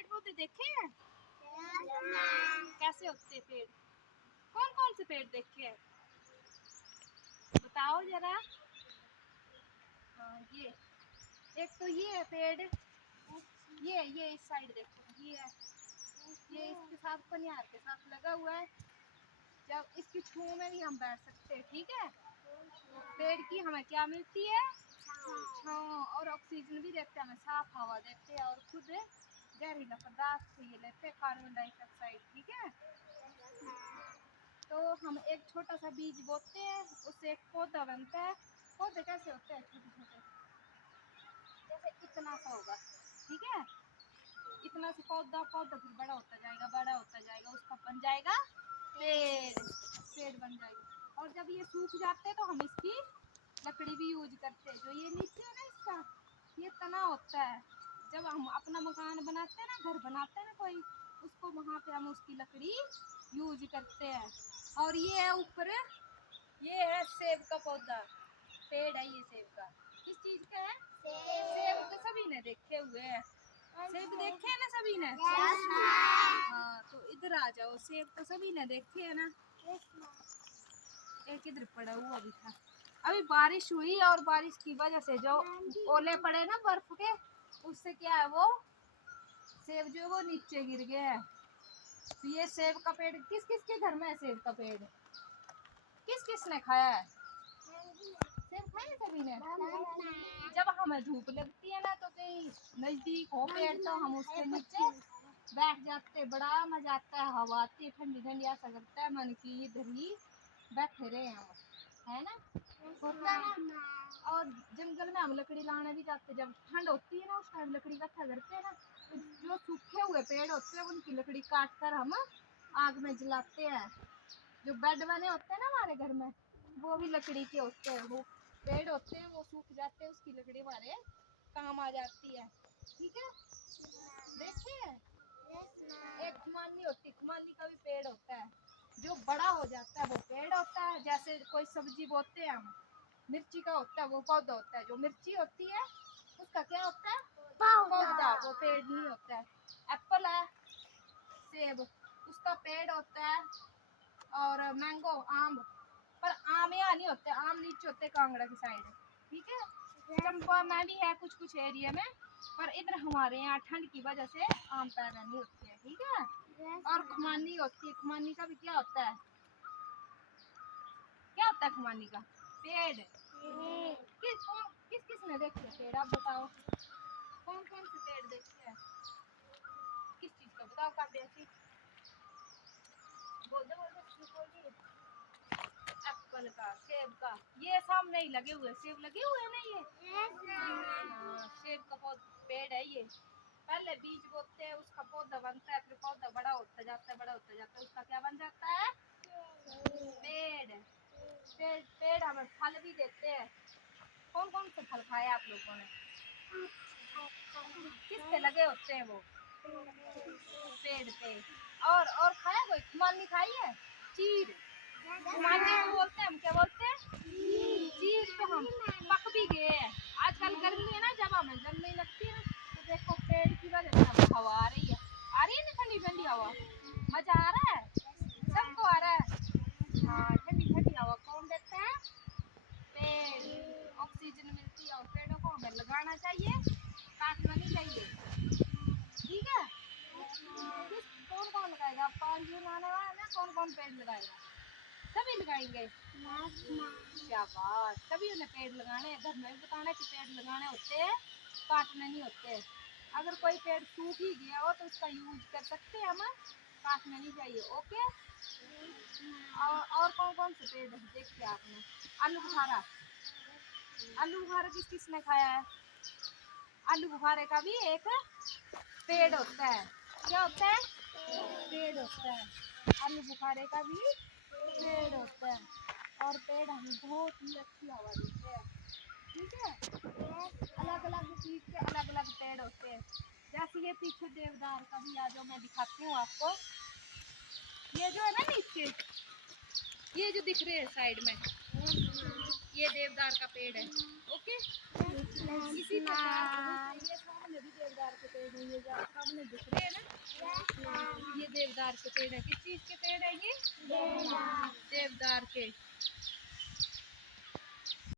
पेड़ पौधे देखे हैं? कैसे होते हैं पेड़? कौन कौन से पेड़ देखे हैं बताओ जरा। हाँ ये एक तो ये है पेड़, ये इस साइड देखो, ये इसके साथ पनियार के साथ लगा हुआ है। जब इसकी छांव में भी हम बैठ सकते हैं, ठीक है। पेड़ की हमें क्या मिलती है? छांव, और ऑक्सीजन भी देते हैं, हमें साफ हवा देते हैं, और खुद जहरीला पदार्थ से ये लेते हैं कार्बन डाइऑक्साइड, ठीक है। तो हम एक छोटा सा बीज बोते हैं, उससे एक पौधा बनता है। पौधे कैसे होते हैं? छोटे छोटे, जैसे इतना सा होगा, ठीक है। इतना से पौधा फिर बड़ा होता जाएगा, उसका बन जाएगा पेड़ बन जाएगा। और जब ये सूख जाते हैं तो हम इसकी लकड़ी भी यूज करते हैं। जो ये नीचे है ना, इसका ये तना होता है। जब हम अपना मकान बनाते हैं ना, घर बनाते हैं ना कोई, उसको वहाँ पे हम उसकी लकड़ी यूज करते हैं। और ये है ऊपर, ये है सेब का पौधा, पेड़ है ये सेब का। किस चीज का है? सेब तो सभी ने देखे हुए हैं, सेब देखे हैं ना सभी ने? हाँ तो इधर आ जाओ, सेब तो सभी ने देखे है ना। एक इधर पड़ा हुआ भी था, अभी बारिश हुई और बारिश की वजह से जो ओले पड़े ना बर्फ के, उससे क्या है, वो सेब जो वो नीचे गिर गए हैं। तो ये सेब का पेड़ किस किस के घर में है? सेब का पेड़ किस किस ने खाया है? सेब खाए सभी ने। जब हमें धूप लगती है ना, तो कहीं नजदीक हो पेड़ तो हम उसके नीचे बैठ जाते, बड़ा मजा आता है, हवा आती है ठंडी ठंडी, ऐसा लगता है मन की इधर ही बैठे रहे हम, है ना, होता है ना। और जंगल में हम लकड़ी लाने भी जाते, जब ठंड होती है ना, उस टाइम लकड़ी इकट्ठा करते हैं ना, तो जो सूखे हुए पेड़ होते हैं उनकी लकड़ी काट कर हम आग में जलाते हैं। जो बेड बने होते हैं ना हमारे घर में, वो भी लकड़ी के होते हैं, वो पेड़ होते हैं, वो सूख जाते हैं, उसकी लकड़ी हमारे काम आ जाती है, ठीक है। देखिए एक खुमानी होती, खुमानी का भी पेड़ होता है, जो बड़ा हो जाता है वो पेड़ होता है। जैसे कोई सब्जी बोते हैं हम, मिर्ची का होता है, वो पौधा होता है। जो मिर्ची होती है उसका क्या होता है? पौधा, वो पेड़ नहीं होता है। एप्पल है, सेब, उसका पेड़ होता है। और मैंगो, आम, पर आम यहाँ नहीं होते, आम नीचे होते कांगड़ा की साइड, ठीक है। चंपा में भी है कुछ कुछ एरिया में, पर इधर हमारे यहाँ ठंड की वजह से आम पैदा नहीं होते हैं, ठीक है। और खुमानी होती है, खुमानी का भी क्या होता है? क्या होता है खुमानी का? पेड़। किस किस ने देखे पेड़? आप बताओ, कौन कौन से पेड़ देखे हैं? किस चीज का बताओ? काव्या जी बोल दो बोलिए। एप्पल का, सेब का, ये सामने ही लगे हुए सेब लगे हुए हैं ना, ये हाँ सेब का पेड़ है ये। पहले बीज बोते हैं, उसका पौधा बनता है, फिर पौधा बड़ा होता जाता है, उसका क्या बन जाता है? पेड़। पेड़ हमें फल भी देते हैं। कौन कौन से फल खाए आप लोगों ने? किस पे लगे होते हैं वो? पेड़ पे। और खाया कोई? खुमानी खाई है? चीर, खुमानी को बोलते हैं हम, क्या बोलते हैं? चीर। तो हम पक भी गए हैं। आजकल गर्मी है ना, जब हमें जलने लगती है ना, तो देखो पेड़ की वजह से हमें हवा आ रही है ना, ठंडी ठंडी हवा। मजा आ रहा है, सबको आ रहा है। हाँ ठंडी ठंडी हवा कौन देता है? पेड़। ऑक्सीजन मिलती है, और पेड़ों को हमें लगाना चाहिए, काटना नहीं चाहिए, ठीक है। कौन कौन लगाएगा? 5 जून आने वाला है ना, कौन कौन पेड़ लगाएगा? सभी लगाएंगे, शाबाश। सभी उन्हें पेड़ लगाने, घर में भी बताना कि पेड़ लगाने होते हैं, काटने नहीं होते। अगर कोई पेड़ सूख ही गया हो तो उसका यूज कर सकते हैं हम, काटना नहीं चाहिए, ओके। और कौन कौन से पेड़ देखिए आपने? आलू बुखारा, आलू बुखारा किस किसने खाया है? आलू बुखारे का भी एक पेड़ होता है, क्या होता है? पेड़ होता है। आलू बुखारे का भी पेड़ होता है, और पेड़ हमें बहुत ही अच्छी हवा देते हैं, ठीक है। अलग अलग चीज के अलग अलग पेड़ होते हैं। जैसे ये पीछे देवदार का भी, आ जाओ मैं दिखाती हूँ आपको। ये जो है ना नीचे, ये जो दिख रहे हैं साइड में, ये देवदार का पेड़ है, ओके। इसी प्रकार ये सामने भी देवदार के पेड़ है, ये सामने दिख रहे हैं ना, ये देवदार के पेड़ है। किस चीज के पेड़ है ये? देवदार के।